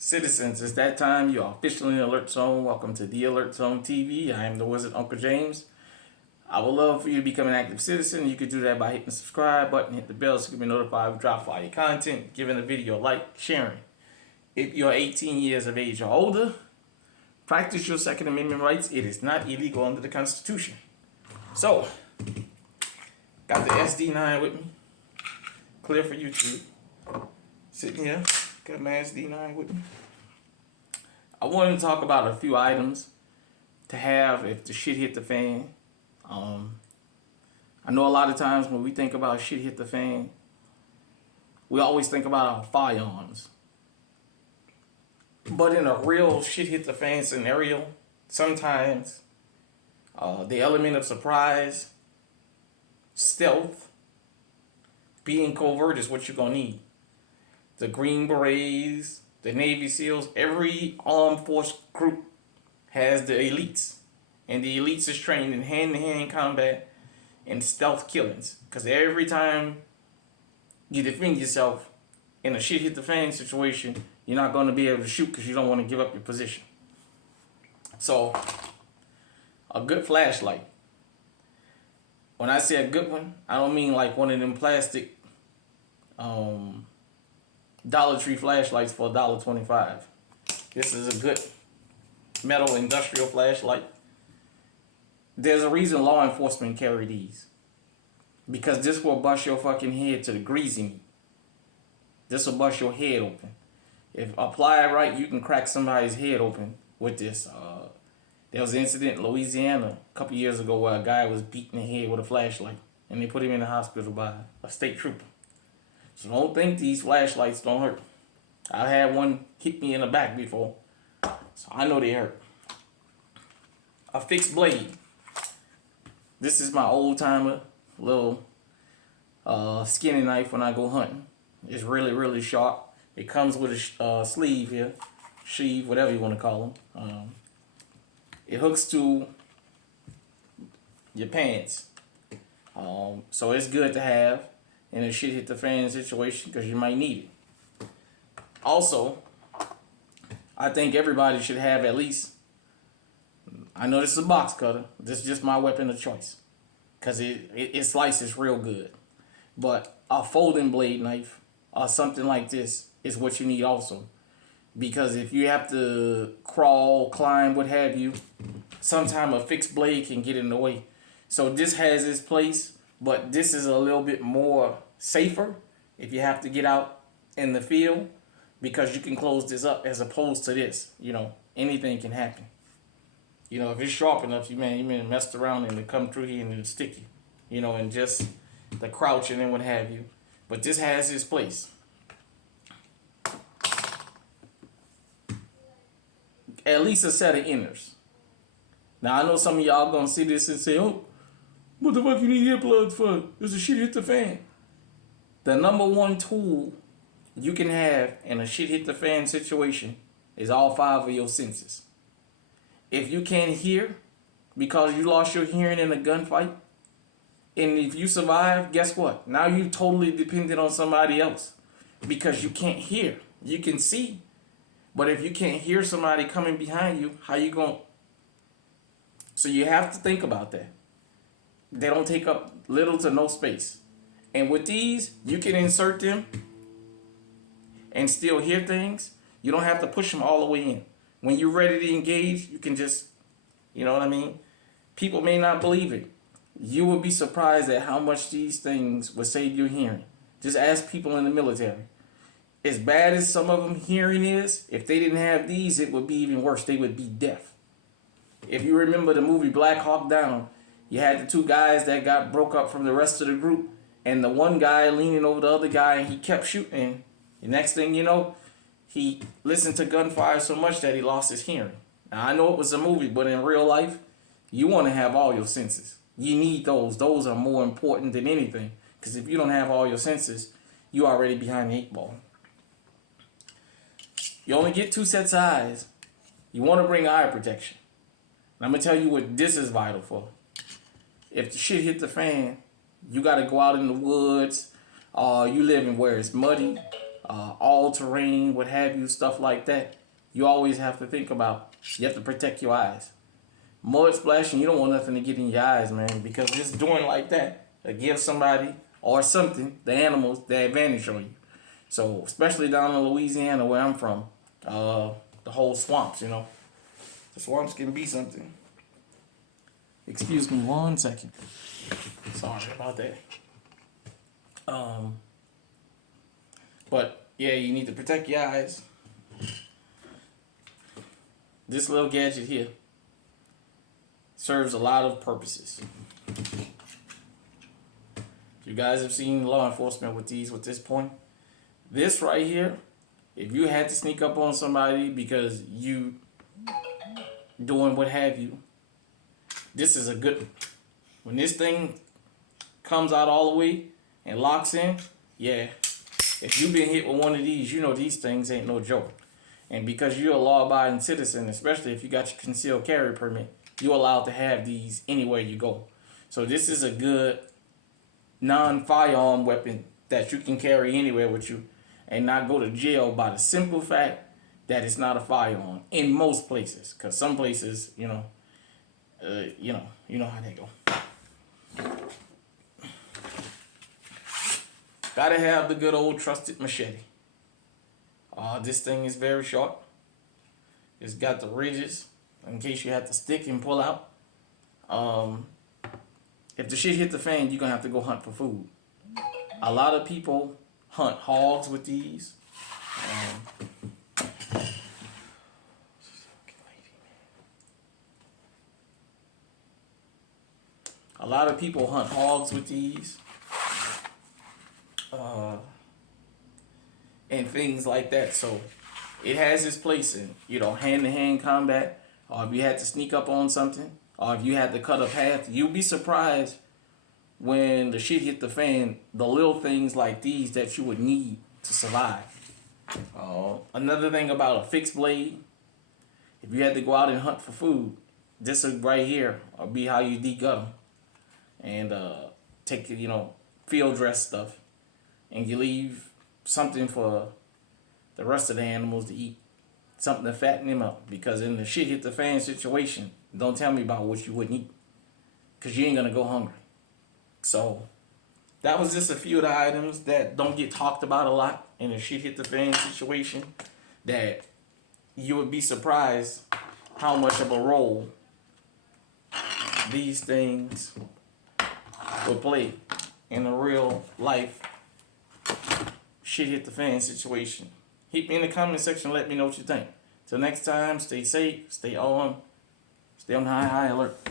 Citizens, it's that time. You are officially in the Alert Zone. Welcome to the Alert Zone TV. I am the Wizard, Uncle James. I would love for you to become an active citizen. You could do that by hitting the subscribe button, hit the bell so you can be notified when we drop fire content, giving the video a like, sharing. If you're 18 years of age or older, practice your Second Amendment rights. It is not illegal under the Constitution. So, got the SD9 with me. Clear for YouTube. Sitting here. Got my SD9 with me. I wanted to talk about a few items to have if the shit hit the fan. I know a lot of times when we think about shit hit the fan, we always think about our firearms. But in a real shit hit the fan scenario, sometimes the element of surprise, stealth, being covert is what you're going to need. The Green Berets, the Navy SEALs, every armed force group has the elites. And the elites is trained in hand-to-hand combat and stealth killings. Because every time you defend yourself in a shit hit the fan situation, you're not going to be able to shoot because you don't want to give up your position. So, a good flashlight. When I say a good one, I don't mean like one of them plastic Dollar Tree flashlights for $1.25. This is a good metal industrial flashlight. There's a reason law enforcement carry these. Because this will bust your fucking head to the greasy meat. This will bust your head open. If applied right, you can crack somebody's head open with this. There was an incident in Louisiana a couple years ago where a guy was beaten in the head with a flashlight. And they put him in the hospital by a state trooper. So don't think these flashlights don't hurt. I had one hit me in the back before, so I know they hurt. A fixed blade. This is my old timer little skinny knife when I go hunting. It's really, really sharp. It comes with a sleeve here, sheath, whatever you want to call them. It hooks to your pants, so it's good to have in a shit hit the fan situation because you might need it. Also, I think everybody should have at least, I know this is a box cutter, this is just my weapon of choice because it slices real good, but a folding blade knife or something like this is what you need also, because if you have to crawl, climb, what have you, sometimes a fixed blade can get in the way. So this has its place, but this is a little bit more safer if you have to get out in the field, because you can close this up as opposed to this. You know, anything can happen. You know, if it's sharp enough, you may messed around and it come through here and it'll stick you. You know, and just the crouching and what have you. But this has its place. At least a set of inners. Now I know some of y'all gonna see this and say, "Oh, what the fuck you need earplugs for? There's a shit hit the fan." The number one tool you can have in a shit hit the fan situation is all 5 of your senses. If you can't hear because you lost your hearing in a gunfight, and if you survive, guess what? Now you totally dependent on somebody else because you can't hear. You can see, but if you can't hear somebody coming behind you, how you going? So you have to think about that. They don't take up little to no space. And with these, you can insert them and still hear things. You don't have to push them all the way in. When you're ready to engage, you can just, you know what I mean? People may not believe it. You will be surprised at how much these things will save your hearing. Just ask people in the military. As bad as some of them hearing is, if they didn't have these, it would be even worse. They would be deaf. If you remember the movie Black Hawk Down, you had the two guys that broke up from the rest of the group, and the one guy leaning over the other guy, and he kept shooting. The next thing you know, he listened to gunfire so much that he lost his hearing. Now, I know it was a movie, but in real life, you want to have all your senses. You need those. Those are more important than anything, because if you don't have all your senses, you're already behind the 8 ball. You only get 2 sets of eyes. You want to bring eye protection. And I'm going to tell you what this is vital for. If the shit hit the fan, you got to go out in the woods. You live in where it's muddy. all terrain, what have you, stuff like that. You always have to think about, you have to protect your eyes. Mud splashing, you don't want nothing to get in your eyes, man, because just doing like that, it gives somebody or something, the animals, the advantage on you. So, especially down in Louisiana where I'm from, the whole swamps, you know. The swamps can be something. Excuse me 1 second. Sorry about that. But yeah, you need to protect your eyes. This little gadget here serves a lot of purposes. You guys have seen law enforcement with these with this point. This right here, if you had to sneak up on somebody because you doing what have you, this is a good, when this thing comes out all the way and locks in, yeah, if you've been hit with one of these, you know these things ain't no joke. And because you're a law-abiding citizen, especially if you got your concealed carry permit, you're allowed to have these anywhere you go. So this is a good non-firearm weapon that you can carry anywhere with you and not go to jail by the simple fact that it's not a firearm in most places. Because some places, you know how they go. Gotta have the good old trusted machete. This thing is very sharp. It's got the ridges in case you have to stick and pull out. If the shit hit the fan, you're gonna have to go hunt for food. A lot of people hunt hogs with these. A lot of people hunt hogs with these. And things like that. So it has its place in, hand-to-hand combat, or if you had to sneak up on something, or if you had to cut a path. You'll be surprised when the shit hit the fan, the little things like these that you would need to survive. Another thing about a fixed blade, if you had to go out and hunt for food, this right here will be how you degut them. And take, field dress stuff. And you leave something for the rest of the animals to eat. Something to fatten them up. Because in the shit hit the fan situation, don't tell me about what you wouldn't eat. Because you ain't going to go hungry. So, that was just a few of the items that don't get talked about a lot in a shit hit the fan situation. That you would be surprised how much of a role these things would play in a real life shit hit the fan situation. Hit me in the comment section, let me know what you think. Till next time, stay safe, stay on high alert.